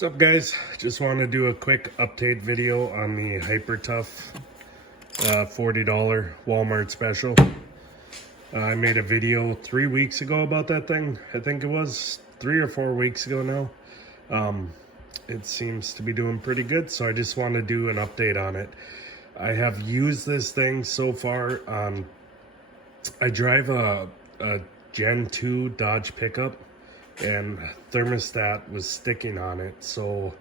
What's up, guys? Just want to do a quick update video on the Hypertough $40 Walmart special. I made a video 3 weeks ago about that thing. I think it was 3 or 4 weeks ago now. It seems to be doing pretty good, so I just want to do an update on it. I have used this thing so far. I drive a Gen 2 Dodge pickup, and thermostat was sticking on it, so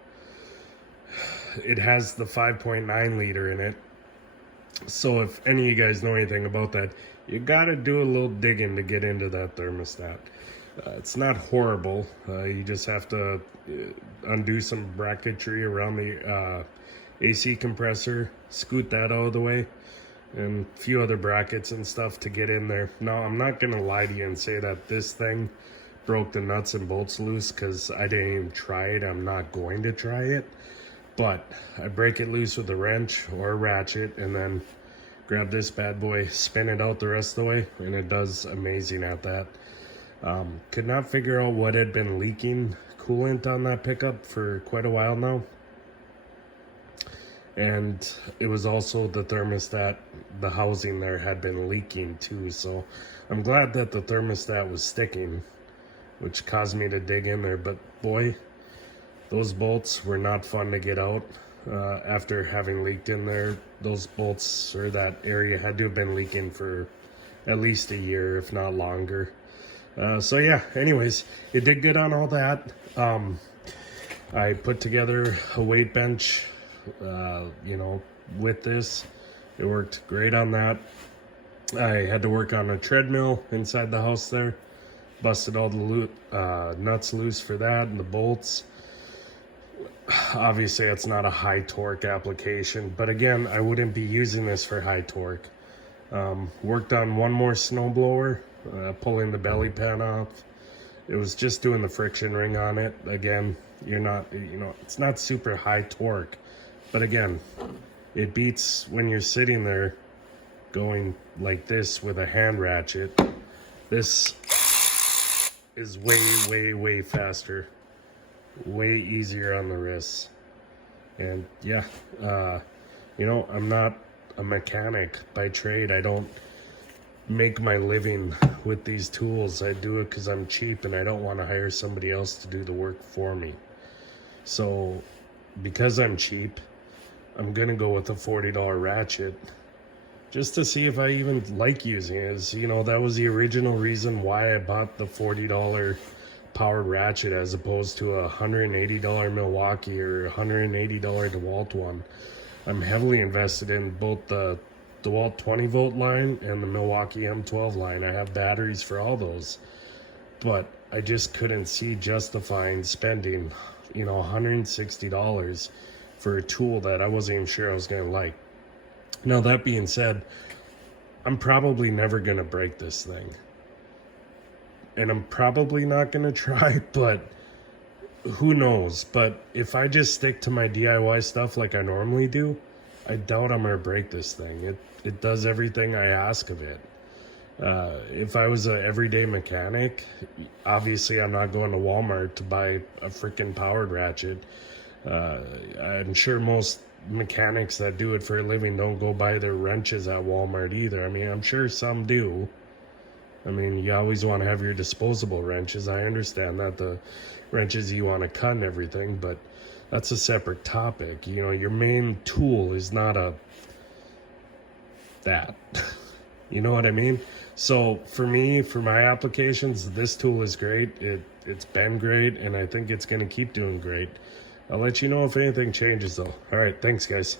it has the 5.9 liter in it. So if any of you guys know anything about that, you gotta do a little digging to get into that thermostat. It's not horrible. You just have to undo some bracketry around the AC compressor, scoot that out of the way, and a few other brackets and stuff to get in there. Now, I'm not gonna lie to you and say that this thing broke the nuts and bolts loose, because I didn't even try it. I'm not going to try it, but I break it loose with a wrench or a ratchet and then grab this bad boy, spin it out the rest of the way, and it does amazing at that. Could not figure out what had been leaking coolant on that pickup for quite a while now, and it was also the thermostat. The housing there had been leaking too, so I'm glad that the thermostat was sticking, which caused me to dig in there. But boy, those bolts were not fun to get out after having leaked in there. Those bolts, or that area, had to have been leaking for at least a year, if not longer. So yeah, anyways, it did good on all that. I put together a weight bench, with this. It worked great on that. I had to work on a treadmill inside the house there. Busted all the nuts loose for that and the bolts. Obviously, it's not a high torque application, but again, I wouldn't be using this for high torque. Worked on one more snowblower, pulling the belly pan off. It was just doing the friction ring on it. Again, it's not super high torque, but again, it beats when you're sitting there going like this with a hand ratchet. This is way faster, way easier on the wrists. And yeah, I'm not a mechanic by trade. I don't make my living with these tools. I do it because I'm cheap and I don't want to hire somebody else to do the work for me. So because I'm cheap, I'm gonna go with a $40 ratchet, just to see if I even like using it. That was the original reason why I bought the $40 powered ratchet as opposed to a $180 Milwaukee or $180 DeWalt one. I'm heavily invested in both the DeWalt 20 volt line and the Milwaukee M12 line. I have batteries for all those, but I just couldn't see justifying spending, $160 for a tool that I wasn't even sure I was gonna like. Now, that being said, I'm probably never going to break this thing. And I'm probably not going to try, but who knows? But if I just stick to my DIY stuff like I normally do, I doubt I'm going to break this thing. It does everything I ask of it. If I was an everyday mechanic, obviously I'm not going to Walmart to buy a freaking powered ratchet. I'm sure most mechanics that do it for a living don't go buy their wrenches at Walmart either. I'm sure some do. You always want to have your disposable wrenches. I understand that, the wrenches you want to cut and everything, but that's a separate topic. Your main tool is not that. You know what I mean? So for me, for my applications, this tool is great. It's been great, and I think it's going to keep doing great. I'll let you know if anything changes, though. All right, thanks, guys.